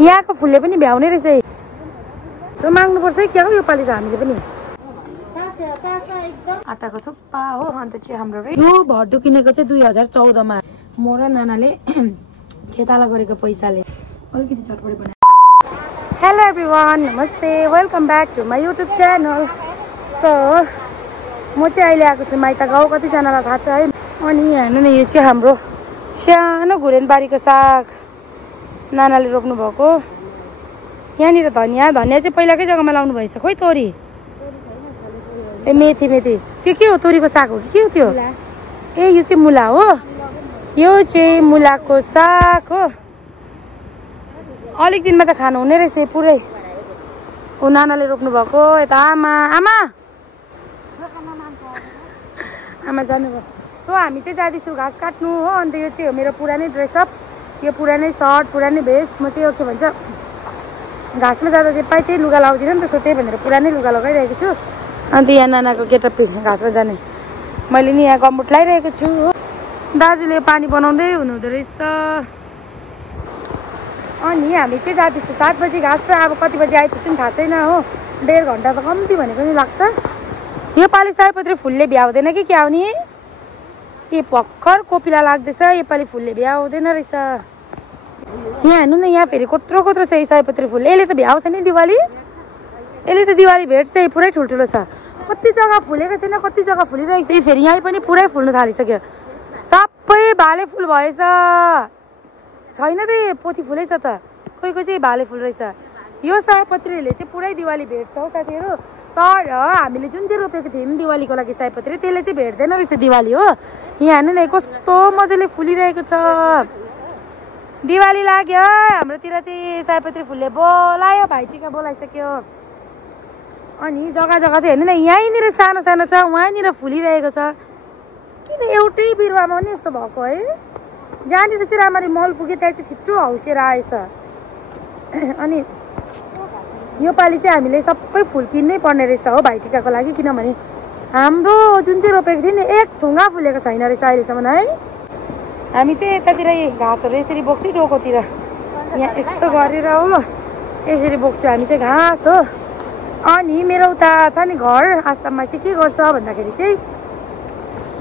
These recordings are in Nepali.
यहाँको फुलले पनि भ्याउने रहेछ त्यो माग्नुपर्छ है क्या हो योपालि त हामीले पनि आटाको थुक्पा हो अन्त चाहिँ हाम्रो यो भड्डु किनेको चाहिँ 2014 मा म र नानाले खेताला गरेको पैसाले अलिकति चटपटी बनाए हेलो एभ्रिवान नमस्ते welcome back to my YouTube channel so म चाहिँ अहिले आएको छु माइत गाउँ कतिजनालाई थाहा छ है अनि हेर्नु न यो चाहिँ हाम्रो सानो घुरेनबारीको साग नानाले रोप्नु भएको यहाँनिर धनियाँ चाहिँ पहिलाकै जग्गामा लाउनु भएछ खोइ तोरी ए मेथी त्यो के हो तोरीको साग हो कि के हो त्यो ए यो चाहिँ मुला हो यो चाहिँ मुलाको साग हो अलिक दिनमा त खानु हुने रहेछ पुरै ओ नानाले रोप्नु भएको यता आमा जानुभयो सो हामी चाहिँ जाँदैछौँ घाँस काट्नु हो अन्त यो चाहिँ हो मेरो पुरानै ड्रेसअप यो पुरानै सर्ट पुरानै भेस्ट म चाहिँ यो के भन्छ घाँसमा जाँदा चाहिँ पाइ त्यही लुगा लगाउँदिनँ नि त सो त्यही भनेर पुरानै लुगा लगाइरहेको छु अन्त यहाँ नानाको गेटअप घाँसमा जाने मैले नि यहाँ गम्बुट लगाइरहेको छु हो दाजुले पानी बनाउँदै हुनुहुँदो रहेछ अनि हामी चाहिँ जाँदैछौँ 7 बजी घाँस र अब कति बजी आइपुग्छौँ थाहा छैन हो 1.5 घन्टा त कम्ती भनेको नि लाग्छ योपालि सयपत्री फुलले भ्याउँदैन कि क्या हो नि ए भर्खर कोपिला लाग्दैछ योपालि फुलले भ्याउँदैन रहेछ यहाँ हेर्नु न यहाँ फेरि कत्रो छ सयपत्री फुल यसले त भ्याउँछ नि दिवाली यसले त दिवाली भेट्छ पुरै ठुल्ठुलो छ कति जग्गा फुलेको छैन कति जग्गा फुलिरहेको छ फेरि यहीँ पनि पुरै फुल्नु थालिसक्यो सबै भाले फुल भएछ छैन त पोथी फुलै छ त कोही चाहिँ भाले फुल रहेछ यो सयपत्रीहरूले चाहिँ पुरै दिवाली भेट्छ हौ साथीहरू तर हामीले जुन चाहिँ रोपेको थियौँ दिवालीको लागि सयपत्री त्यसले चाहिँ भेट्दैन रहेछ दिवाली हो यहाँ हेर्नु न कस्तो मजाले फुलिरहेको छ दिवाली लाग्यो हाम्रोतिर चाहिँ सयपत्री फुलले बोलायो भाइटिका बोलाइसक्यो अनि जग्गा चाहिँ हेर्नु न यहीँनिर सानो छ उहाँनिर फुलिरहेको छ किन एउटै बिरुवामा पनि यस्तो भएको है जहाँनिर चाहिँ राम्ररी मल पुग्यो त्यहाँ चाहिँ छिट्टो हौसेर आएछ अनि योपालि चाहिँ हामीले सबै फुल किन्नै पर्ने रहेछ हो भाइटिकाको लागि किनभने हाम्रो जुन चाहिँ रोपेको थियो नि एक थुङ्गा फुलेको छैन रहेछ अहिलेसम्म है हामी चाहिँ यतातिर घाँसहरू यसरी बोक्छौँ डोकोतिर यहाँ यस्तो गरेर हो यसरी बोक्छौँ हामी चाहिँ घाँस हो अनि मेरो उता छ नि घर आसाममा चाहिँ के गर्छ भन्दाखेरि चाहिँ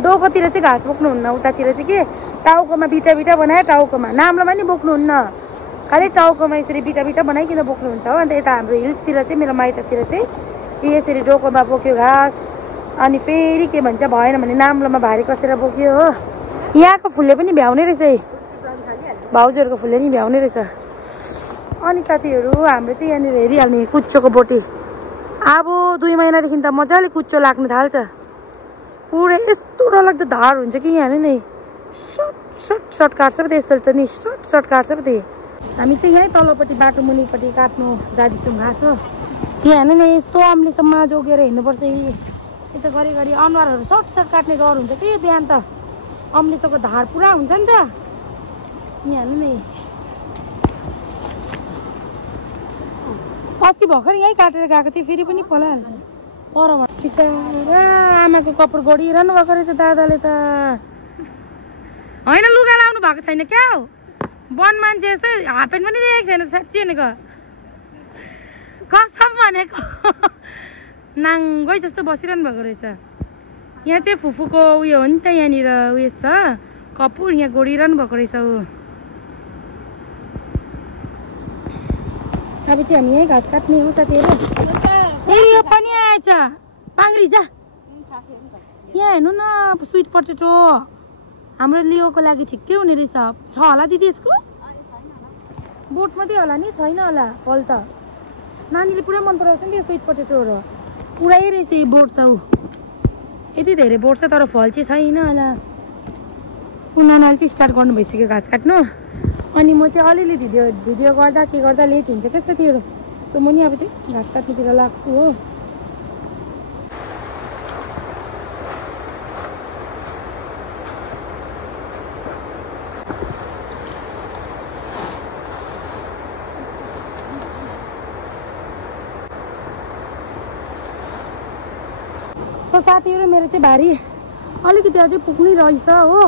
डोकोतिर चाहिँ घाँस बोक्नुहुन्न उतातिर चाहिँ के टाउकोमा बिटा बनायो टाउकोमा नाम्लोमा नि बोक्नुहुन्न खालि टाउकोमा यसरी बिटा बनाइकन बोक्नुहुन्छ हो अन्त यता हाम्रो हिल्सतिर चाहिँ मेरो माइततिर चाहिँ यसरी डोकोमा बोक्यो घाँस अनि फेरि के भन्छ भएन भने नाम्लोमा भारी कसेर बोक्यो हो यहाँको फुलले पनि भ्याउने रहेछ भाउजूहरूको फुलले नि भ्याउने रहेछ अनि साथीहरू हाम्रो चाहिँ यहाँनिर हेरिहाल्ने कुच्चोको बोटी अब 2 महिनादेखि त मजाले कुच्चो लाग्नु थाल्छ पुरै यस्तो डरलाग्दो धार हुन्छ कि यहाँ नि सर्ट काट्छ पो त यस्तो त नि सर्ट काट्छ पो त हामी चाहिँ यहीँ तल्लोपट्टि बाटो मुनिपट्टि काट्नु जाँदैछौँ घाँस हो यहाँ हेर्नु नि यस्तो अम्लीसम्म जोगेर हिँड्नुपर्छ यसो गरी अनुहारहरू सर्ट काट्ने डर हुन्छ कि बिहान त अम्लिसोको धार पुरा हुन्छ नि त यहाँ हेर्नु नि अस्ति भर्खर यहीँ काटेर गएको थिएँ फेरि पनि पलाइहाल्छ परबाट बिचारा आमाको कपाल गडिरहनु भएको रहेछ दादाले त होइन लुगा लाउनु भएको छैन क्या हो वन मान्छे जस्तो हाफपेन्ट पनि देखेको छैन साँच्ची भनेको कसम भनेको नाङ्गै जस्तो बसिरहनु भएको रहेछ यहाँ चाहिँ फुफूको उयो हो नि त यहाँनिर उयो छ कपुर यहाँ गोडिरहनु भएको रहेछ ऊ अब चाहिँ हामी यहीँ घाँस काट्ने हो साथीहरू फेरि यो पनि आएछ पाङ्ग्री जा यहाँ हेर्नु न स्विट पोटेटो हाम्रो लियोको लागि ठिकै हुने रहेछ छ होला दिदी यसको बोट मात्रै होला नि छैन होला फल त नानीले पुरा मन पराउँछ नि यो स्विट पोटेटोहरू पुरै रहेछ यो बोट त ऊ यति धेरै बोट छ तर फल चाहिँ छैन होला नानाले चाहिँ स्टार्ट गर्नु भइसक्यो घाँस काट्नु अनि म चाहिँ अलिअलि भिडियो गर्दा के गर्दा लेट हुन्छ क्या साथीहरू सो म नि अब चाहिँ घाँस काट्नुतिर लाग्छु हो सो साथीहरू मेरो चाहिँ भारी अलिकति अझै पुग्नै रहेछ हो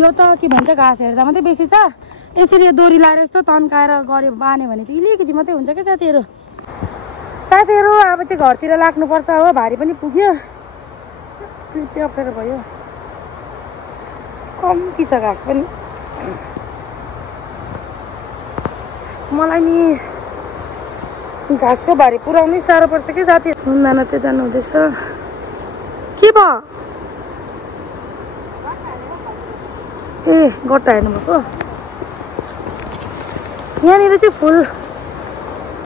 यो त के भन्छ घाँस हेर्दा मात्रै बेसी छ यसरी दोरी लाएर यस्तो तन्काएर गऱ्यो बान्यो भने त अलिकति मात्रै हुन्छ क्या साथीहरू। साथीहरू अब चाहिँ घरतिर लाग्नुपर्छ हो, भारी पनि पुग्यो, अप्ठ्यारो भयो, कम्ती छ घाँस पनि। मलाई नि घाँसको भारी पुऱ्याउनै साह्रो पर्छ कि साथी। नाना त्यो जानु हुँदैछ के भयो? ए गट्टा हेर्नुभएको? यहाँनिर चाहिँ फुल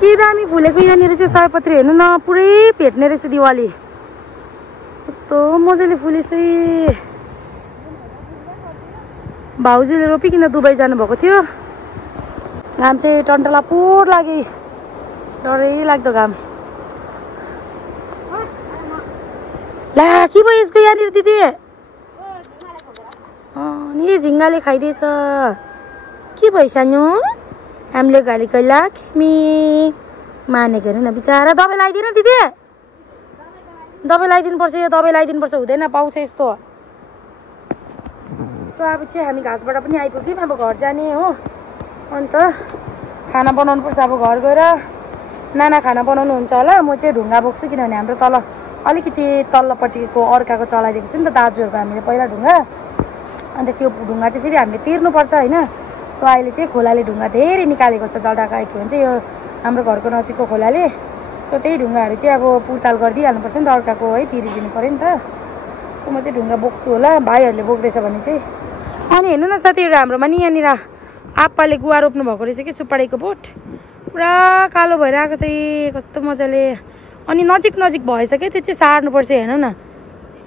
के दामी फुलेको। यहाँनिर चाहिँ सयपत्री हेर्नु न, पुरै भेट्ने रहेछ दिवाली। कस्तो मजाले फुलेछ। भाउजूले रोपिकन दुबई जानुभएको थियो। घाम चाहिँ टन्टला पुर लाग्यो, डरै लाग्दो घाम। ला के भयो यसको यहाँनिर दिदी? नि झिङ्गाले खाइदिएछ। के भयो सानो? हामीले घालेको लक्ष्मी मानेको हेर न बिचरा। दबाई लगाइदिनु दिदी, दबाई लगाइदिनुपर्छ। यो दबाई लगाइदिनुपर्छ, हुँदैन पाउँछ यस्तो। सो अब चाहिँ हामी घाँसबाट पनि आइपुग्यौँ, अब घर जाने हो। अन्त खाना बनाउनु पर्छ अब घर गएर। नाना खाना बनाउनु हुन्छ होला, म चाहिँ ढुङ्गा बोक्छु, किनभने हाम्रो तल अलिकति तल्लोपट्टिको अर्काको चलाइदिएको छु नि त दाजुहरूको हामीले पहिला ढुङ्गा। अन्त त्यो ढुङ्गा चाहिँ फेरि हामीले तिर्नुपर्छ होइन। सो अहिले चाहिँ खोलाले ढुङ्गा धेरै निकालेको छ, जलढाका के भन्छ यो हाम्रो घरको नजिकको खोलाले। सो त्यही ढुङ्गाहरू चाहिँ अब पुर्ताल गरिदिइहाल्नुपर्छ नि त, अर्काको है तिरिदिनु पऱ्यो नि त। सो म चाहिँ ढुङ्गा बोक्छु होला, भाइहरूले बोक्दैछ भने चाहिँ। अनि हेर्नु न साथीहरू, हाम्रोमा नि यहाँनिर आप्पाले गुवा रोप्नु भएको रहेछ कि सुपारीको बोट। पुरा कालो भएर आएको छ कस्तो मजाले। अनि नजिक नजिक भएछ क्या, त्यो चाहिँ सार्नुपर्छ। हेर्नु न,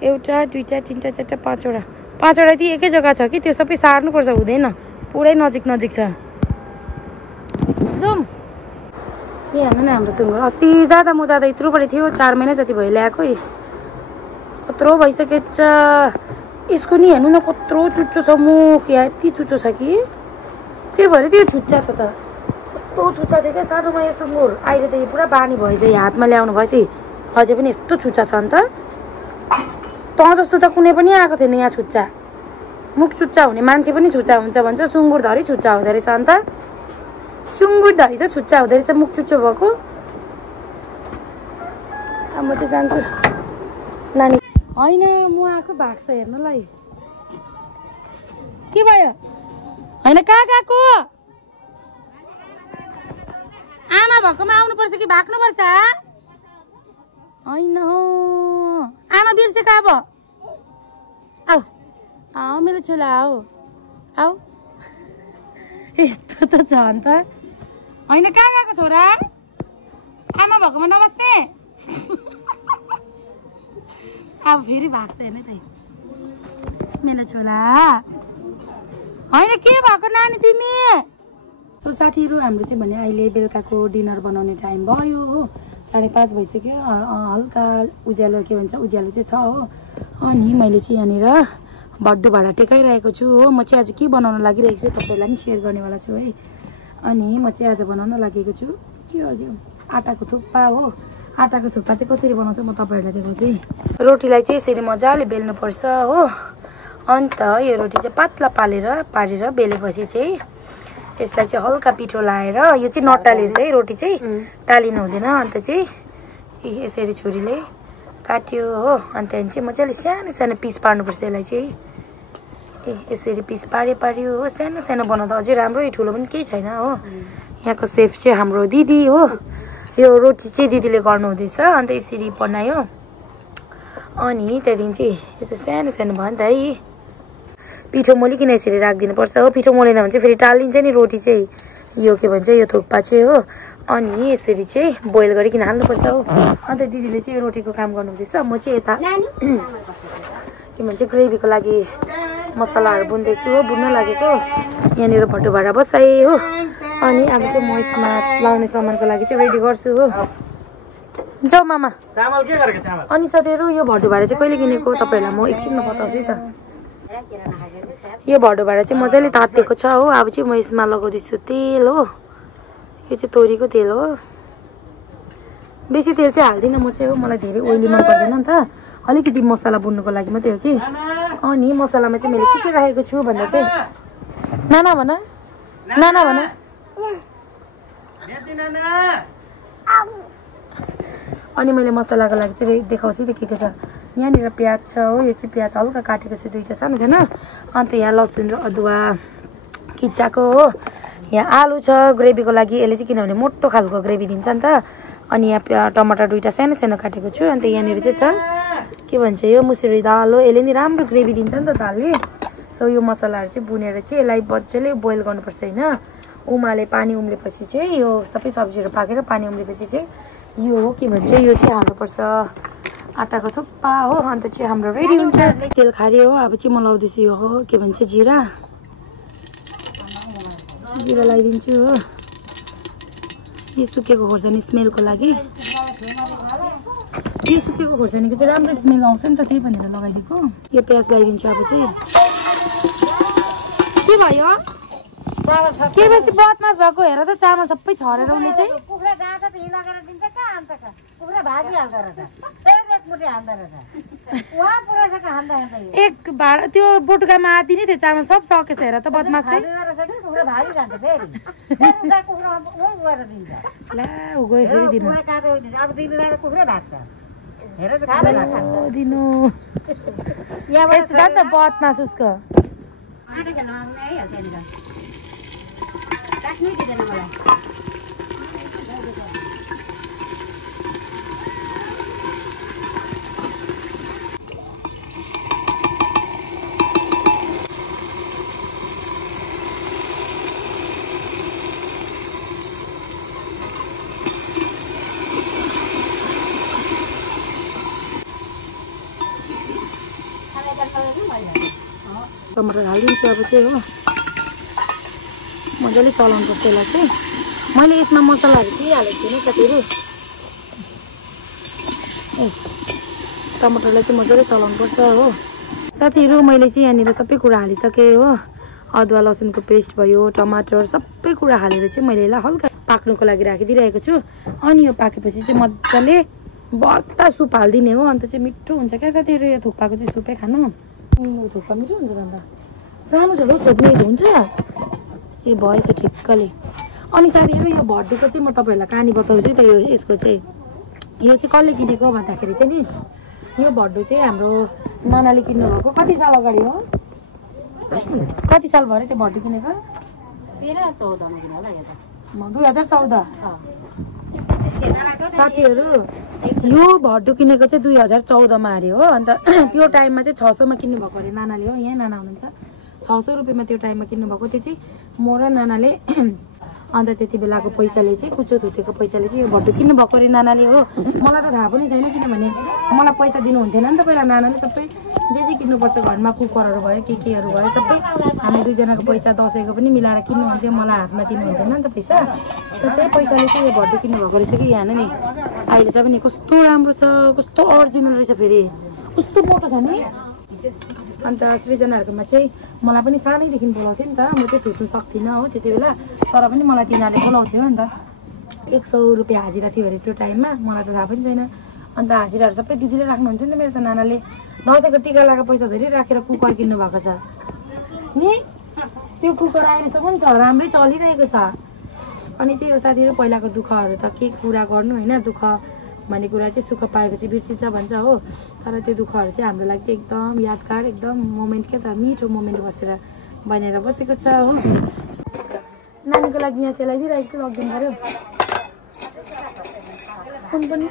एउटा दुईवटा तिनवटा चारवटा पाँचवटा, पाँचवटा ती एकै जग्गा छ कि, त्यो सबै सार्नुपर्छ, हुँदैन, पुरै नजिक नजिक छ। जाउँ। ए हेर्नु न हाम्रो सुँगुर अस्ति जाँदा म जाँदा यत्रोपट्टि थियो, 4 महिना जति भयो ल्याएको। कत्रो भइसकेछ यसको नि। हेर्नु न कत्रो चुच्चो छ मुख, यहाँ यति चुच्चो छ कि त्यो भएर त्यो छुच्चा छ त। कस्तो छुच्चा थियो क्या सानोमा यो सुँगुर। अहिले त यो पुरा बानी भएछ, यो हातमा ल्याउनु भएछ। अझै पनि यस्तो छुच्चा छ नि त। जस्तो त कुनै पनि आएको थिएन यहाँ छुच्चा। मुख छुच्चा हुने मान्छे पनि छुच्चा हुन्छ भन्छ, सुँगुरधरी छुच्चा हुँदो रहेछ। अन्त सुँगुरधरी त छुच्चा हुँदो रहेछ मुख चुच्चो भएको। अब म चाहिँ जान्छु नानी। होइन म आएको भाग्छ हेर्नुलाई। के भयो? होइन कहाँ गएको? आमा भएकोमा आउनुपर्छ कि भाग्नुपर्छ? होइन हो आमा बिर्सेको। अब आऊ आऊ मेरो छोरा, आऊ आऊ। यस्तो त छ अन्त। होइन कहाँ गएको छोरा? आमा भएकोमा नबस्ने। अब फेरि भाग्छ हेर्नु त मेरो छोरा। होइन के भएको नानी तिमी? सो साथीहरू हाम्रो चाहिँ भने अहिले बेलुकाको डिनर बनाउने टाइम भयो हो। 5:30 भइसक्यो। हल्का उज्यालो के भन्छ उज्यालो चाहिँ छ हो। अनि मैले चाहिँ यहाँनिर बड्डो भाँडा टेकाइरहेको छु हो। म चाहिँ आज के बनाउन लागिरहेको छु तपाईँलाई नि सेयर गर्नेवाला छु है। अनि म चाहिँ आज बनाउन लागेको छु के अझै आटाको थुक्पा हो। आटाको थुक्पा चाहिँ कसरी बनाउँछु म तपाईँहरूलाई देखाउँछु है। रोटीलाई चाहिँ यसरी मजाले बेल्नुपर्छ हो। अन्त यो रोटी चाहिँ पातला पारेर बेलेपछि चाहिँ यसलाई चाहिँ हल्का पिठो लाएर, यो चाहिँ नटालिन्छ है रोटी चाहिँ, टालिनु हुँदैन। अन्त चाहिँ यसरी छुरीले काट्यो हो। अनि त्यहाँदेखि चाहिँ मजाले सानो सानो पिस पार्नुपर्छ यसलाई चाहिँ। यसरी पिस पार्यो हो। सानो सानो बनाउँदा अझै राम्रो, ठुलो पनि केही छैन हो। यहाँको सेफ चाहिँ हाम्रो दिदी हो। यो रोटी चाहिँ दिदीले गर्नुहुँदैछ। अन्त यसरी बनायो। अनि त्यहाँदेखि चाहिँ यो त सानो सानो भयो नि त है। पिठो मोलिकन यसरी राखिदिनुपर्छ हो। पिठो मोलिँदा भने चाहिँ फेरि टालिन्छ नि रोटी चाहिँ, यो के भन्छ यो थुक्पा चाहिँ हो। अनि यसरी चाहिँ बोइल गरिकन हाल्नुपर्छ हो। अन्त दिदीले चाहिँ रोटीको काम गर्नुहुँदैछ। म चाहिँ यता के भन्छ ग्रेभीको लागि मसलाहरू बुन्दैछु हो। बुन्न लागेको यहाँनिर भट्टो भाँडा बसाएँ हो। अनि अब चाहिँ म यसमा लाउने सामानको लागि चाहिँ रेडी गर्छु हो। जाऊ मामा। चामल के गरेको चामल? अनि साथीहरू यो भट्टो भाँडा चाहिँ कहिले किनेको तपाईँहरूलाई म एकछिनमा बताउँछु है त। यो भट्टो भाँडा चाहिँ मजाले तातिएको छ हो। अब चाहिँ म यसमा लगाउँदैछु तेल हो। यो चाहिँ तोरीको तेल हो। बेसी तेल चाहिँ हाल्दिनँ म चाहिँ हो, मलाई धेरै ओइली मन पर्दैन नि त। अलिकति मसला बुन्नुको लागि मात्रै हो कि। अनि मसलामा चाहिँ मैले के राखेको छु भन्दा चाहिँ नाना भन नाना भने अनि मैले मसलाको लागि चाहिँ देखाउँछु नि के छ। यहाँनिर प्याज छ हो, यो चाहिँ प्याज हल्का काटेको छु दुईटा सानो सानो। अन्त यहाँ लसुन र अदुवा किच्चाको हो। यहाँ आलु छ ग्रेभीको लागि, यसले चाहिँ किनभने मोटो खालको ग्रेभी दिन्छ नि त। अनि यहाँ टमाटर दुईटा सानो सानो काटेको छु। अन्त यहाँनिर चाहिँ छ के भन्छ यो मुसुरी दाल हो, यसले नि राम्रो ग्रेभी दिन्छ नि त दालले। सो यो मसलाहरू चाहिँ बुनेर चाहिँ यसलाई मजाले बोइल गर्नुपर्छ होइन। उमाले पानी उम्लेपछि चाहिँ यो सबै सब्जीहरू पाकेर पानी उम्लेपछि चाहिँ यो हो के भन्छ यो चाहिँ हाल्नुपर्छ आटाको थुक्पा हो। अन्त चाहिँ हाम्रो रेडी हुन्छ। तेल खारियो हो, अब चाहिँ म लाउँदैछु यो हो के भन्छ जिरा लगाइदिन्छु हो। यो सुकेको खोर्सानी स्मेलको लागि, यो सुकेको खोर्सानीको चाहिँ राम्रो स्मेल आउँछ नि त, त्यही भनेर लगाइदिएको। यो प्याज लगाइदिन्छु अब चाहिँ। के भयो के बेसी बदमास भएको हेर त, चामल सबै छरेर उसले चाहिँ एक भाडा त्यो बोटुकामा आदि नै त्यो चामल सब सकेछ हेर त बदमास। दिनु बदमास उसको टमाटर हालिदिन्छु अब चाहिँ हो। मजाले चलाउनुपर्छ यसलाई चाहिँ। मैले यसमा मसलाहरू केही हालेको थिएन साथीहरू। टमाटरलाई चाहिँ मजाले चलाउनुपर्छ हो साथीहरू। मैले चाहिँ यहाँनिर सबै कुरा हालिसकेँ हो। अदुवा लसुनको पेस्ट भयो, टमाटर सबै कुरा हालेर चाहिँ मैले यसलाई हल्का पाक्नुको लागि राखिदिइरहेको छु। अनि यो पाकेपछि चाहिँ मजाले बत्ता सुप हालिदिने हो। अन्त चाहिँ मिठो हुन्छ क्या साथीहरू यो थुक्पाको चाहिँ सुपै खानु। थुक्पा मिठो हुन्छ अन्त सानो छ ल छोप्ने हुन्छ। ए भएछ ठिक्कले। अनि साथीहरू यो भड्डुको चाहिँ म तपाईँहरूलाई कहानी बताउँछु त। यो यसको चाहिँ यो चाहिँ कसले किनेको भन्दाखेरि चाहिँ नि यो भड्डु चाहिँ हाम्रो नानाले किन्नुभएको कति साल अगाडि हो। कति साल भयो त्यो भड्डु किनेको? 2014 साथीहरू यो भड्डु किनेको चाहिँ 2014मा अरे हो। अन्त त्यो टाइममा चाहिँ 600 मा किन्नु भएको अरे नानाले हो। यहाँ नाना हुनुहुन्छ 600 रुपियाँमा त्यो टाइममा किन्नु भएको। त्यो चाहिँ म र नानाले अन्त त्यति बेलाको पैसाले चाहिँ कुचो धुतेको पैसाले चाहिँ यो भड्डु किन्नु भएको अरे नानाले हो। मलाई त थाहा पनि छैन किनभने मलाई पैसा दिनु हुन्थेन नि त पहिला। नानाले सबै जे किन्नुपर्छ घरमा कुकरहरू भयो केहरू भयो सबै हामी दुईजनाको पैसा दसैँको पनि मिलाएर किन्नुहुन्थ्यो। मलाई हातमा दिनु हुन्थेन नि त पैसा। त्यही पैसाले चाहिँ यो भड्डु किन्नु भएको रहेछ कि यहाँ नि। अहिले चाहिँ पनि कस्तो राम्रो छ, कस्तो ओरिजिनल रहेछ, फेरि कस्तो मोटो छ नि। अन्त सृजनाहरूकोमा चाहिँ मलाई पनि सानैदेखि बोलाउँथ्यो नि त। म चाहिँ थुट्नु सक्दिनँ हो त्यति बेला, तर पनि मलाई तिनीहरूले बोलाउँथ्यो। अन्त 100 रुपियाँ हाजिरा थियो अरे त्यो टाइममा, मलाई त थाहा पनि छैन। अन्त हाजिराहरू सबै दिदीले राख्नुहुन्थ्यो नि त। मेरो त नानाले दसैँको टिका लगाएको पैसा धेरै राखेर कुकर किन्नु भएको छ नि। त्यो कुकर अहिलेसम्म छ, राम्रै चलिरहेको छ। अनि त्यही हो साथीहरू, पहिलाको दुःखहरू त के कुरा गर्नु होइन। दुःख भन्ने कुरा चाहिँ सुख पाएपछि बिर्सिन्छ भन्छ हो। तर त्यो दुःखहरू चाहिँ हाम्रो लागि चाहिँ एकदम यादगार एकदम मोमेन्ट क्या त, मिठो मोमेन्ट बसेर बनेर बसेको छ हो। नानीको लागि यहाँ सेलाइदिइरहेको छु, लकडाउन गऱ्यो पनि।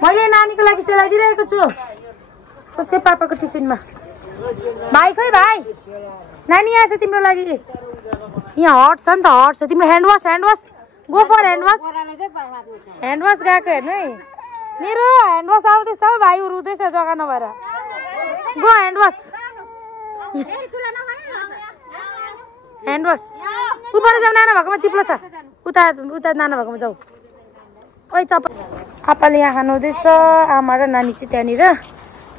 मैले नानीको लागि सेलाइदिइरहेको छु उसकै पापाको टिफिनमा। भाइ खोइ भाइ, नानी आएछ तिम्रो लागि। यहाँ हट छ नि त, हट छ। तिम्रो ह्यान्डवास गो फर ह्यान्डवास गएको हेर्नु है। मेरो ह्यान्डवास आउँदैछ भाइ, रुँदैछ जग्गा नभएर। गो ह्यान्डवास उपर जाऊ, नाना भएकोमा चिप्लो छ। उता नाना भएकोमा जाऊ। ओइ चप आप्पाले यहाँ खानु हुँदैछ। आमा र नानी चाहिँ त्यहाँनिर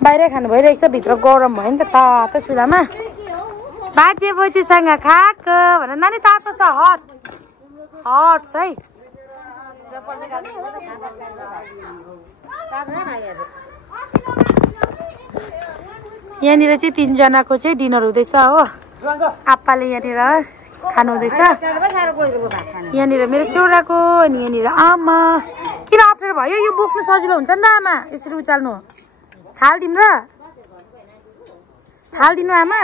बाहिरै खानु भइरहेछ। भित्र गरम भयो नि त तातो चुलामा। बाजे बोजूसँग खाएको भनेर नानी तातो छ, हट छ है। यहाँनिर चाहिँ 3 जनाको चाहिँ डिनर हुँदैछ हो। आप्पाले यहाँनिर खानु हुँदैछ यहाँनिर मेरो छोराको अनि यहाँनिर आमा किन अप्ठ्यारो भयो यो बोक्नु सजिलो हुन्छ नि त आमा यसरी उचाल्नु थाल्दिउँ र थाल्दिनु आमा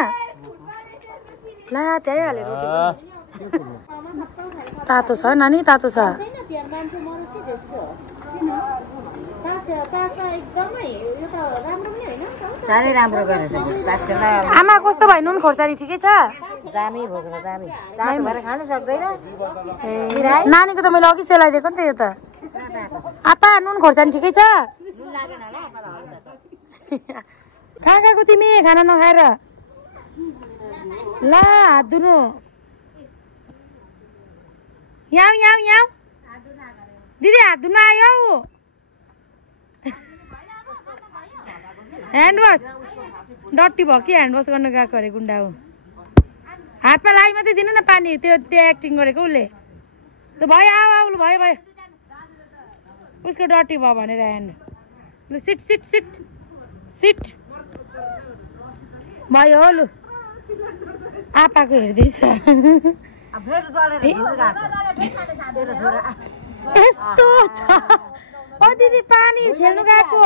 ला त्यही हाले रोटी तातो छ नानी तातो छ आमा कस्तो भयो नुन खोर्सानी ठिकै छ नानीको त मैले अघि सेलाइदिएको नि त यो त आपा नुन खोर्सानी ठिकै छ कहाँ गएको तिमी खाना नखाएर ला हात धुनु यहाँ यहाँ यहाँ दिदी हात धुनु आयो ह्यान्ड वास डट्टी भयो कि ह्यान्ड वास गर्न गएको अरे गुन्डा हो हातमा लागि मात्रै दिनु न पानी त्यो एक्टिङ गरेको उसले ल भयो आऊ ल भयो भयो उसको डट्टी भयो भनेर ह्यान्ड ल सिट सिट सिट सिट भयो लु आपाको हेर्दैछ यस्तो छ ओ दिदी पानी खेल्नु गएको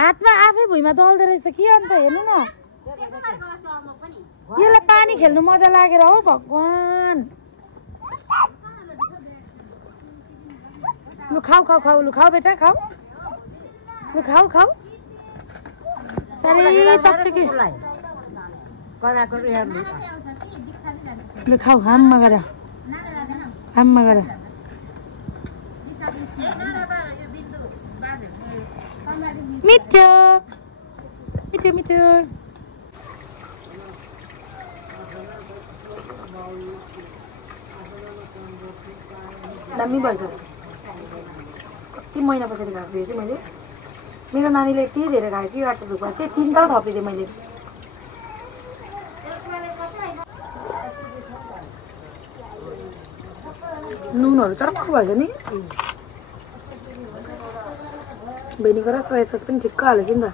हातमा आफै भुइँमा दल्दो रहेछ कि अन्त हेर्नु न यसलाई पानी खेल्नु मजा लागेर हो भगवान लु खाऊ खाऊ खाऊ लु खाऊ बेटा खाऊ लु खाऊ खाऊ साह्रै चक्छ कि लु खाऊ हाममा गर हाममा गर मिठो मिठो मिठो दामी भएछ कति महिना पछाडि खाएको थिएँ चाहिँ मैले मेरो नानीले यति धेरै खायो कि आटा धुपा चाहिँ 3 ताल थपिदिएँ मैले नुनहरू चर्को भएछ नि भेनिगर सोया सस पनि ठिक्क हालेछ नि त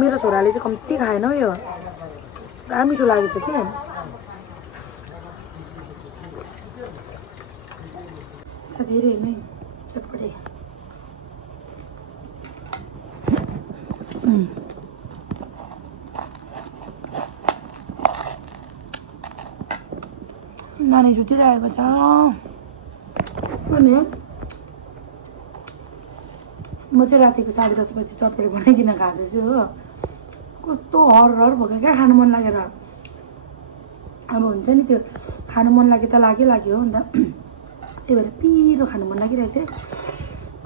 मेरो छोराले चाहिँ कम्ती खाएन हौ यो पुरा मिठो लागेछ कि धेरै नै चटपटे नानी सुतिरहेको छ अनि म चाहिँ रातिको 10:30 बजी चटपटे बनाइकन खाँदैछु हो कस्तो हर भयो क्या खानु मन लागेर अब हुन्छ नि त्यो खानु मन लाग्यो त लाग्यो हो अन्त त्यही भएर पिरो खानु मन लागिरहेको थियो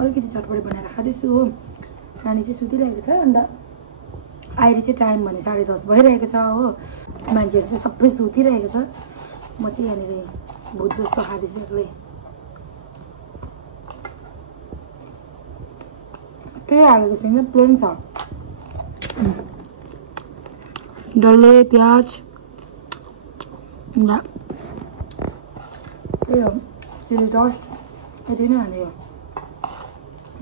अलिकति चटपटे बनाएर खाँदैछु हो नानी चाहिँ सुतिरहेको छ अन्त अहिले चाहिँ टाइम भने 10:30 भइरहेको छ हो मान्छेहरू चाहिँ सबै सुतिरहेको छ म चाहिँ यहाँनिर भुत जस्तो खाँदैछु एक्लै त्यही हालेको छैन प्लेन छ डल्ले प्याज त्यही हो चिली डस्ट यति नै हाल्यो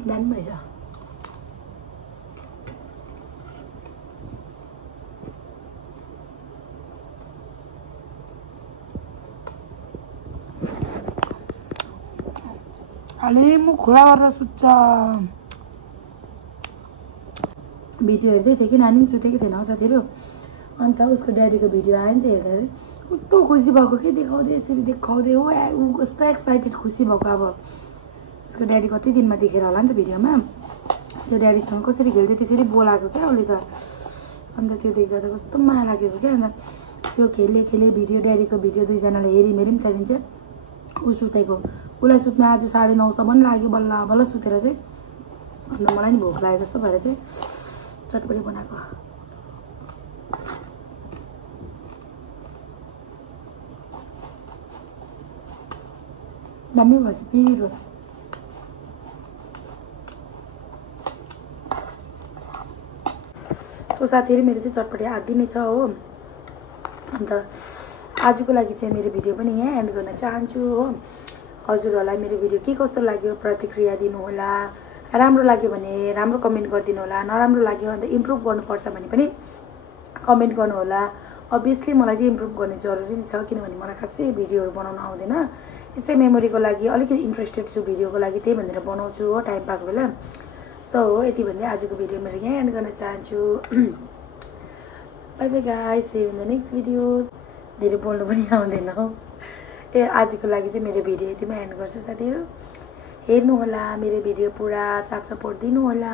दामी भएछ अलि मुख खुला गरेर सुत्छ भिडियो हेर्दै थिएँ कि नानी पनि सुतेको थिएन साथीहरू अन्त उसको ड्याडीको भिडियो आयो नि त हेर्दा कस्तो खुसी भएको के देखाउँदै यसरी देखाउँदै हो ऊ कस्तो एक्साइटेड खुसी भएको अब उसको ड्याडी कति दिनमा देखेर होला नि त भिडियोमा त्यो ड्याडीसँग कसरी खेल्दै त्यसरी बोलाएको क्या उसले त अन्त त्यो देख्दा त कस्तो माया लागेको क्या अन्त त्यो खेले भिडियो ड्याडीको भिडियो दुईजनाले हेरी त्यहाँदेखि चाहिँ ऊ सुतेको उसलाई सुत्न आज 9:30 लाग्यो बल्ल बल्ल सुतेर चाहिँ अन्त मलाई नि भोक लाग्यो जस्तो भएर चाहिँ चटपटे बनाएको दामी भएछ पिरो सो साथीहरू मेरो चाहिँ चटपटे आदि नै छ हो अन्त आजको लागि चाहिँ मेरो भिडियो पनि यहाँ एन्ड गर्न चाहन्छु हो हजुरहरूलाई मेरो भिडियो के कस्तो लाग्यो प्रतिक्रिया दिनुहोला। राम्रो लाग्यो भने राम्रो कमेन्ट गरिदिनु होला, नराम्रो लाग्यो अन्त इम्प्रुभ गर्नुपर्छ भने पनि कमेन्ट गर्नु होला। अभियसली मलाई चाहिँ इम्प्रुभ गर्ने जरुरी छ किनभने मलाई खासै भिडियोहरू बनाउन आउँदैन। यसै मेमोरीको लागि अलिकति इन्ट्रेस्टेड छु भिडियोको लागि, त्यही भनेर बनाउँछु हो टाइम पाएको बेला। सो यति भन्दै आजको भिडियो मेरो यहाँ एन्ड गर्न चाहन्छु। Bye bye guys, see you in the next videos. धेरै बोल्नु पनि आउँदैन हो। आजको लागि चाहिँ मेरो भिडियो यतिमा एन्ड गर्छु। साथीहरू हेर्नु होला, मेरो भिडियो पुरा साथ सपोर्ट दिनु होला।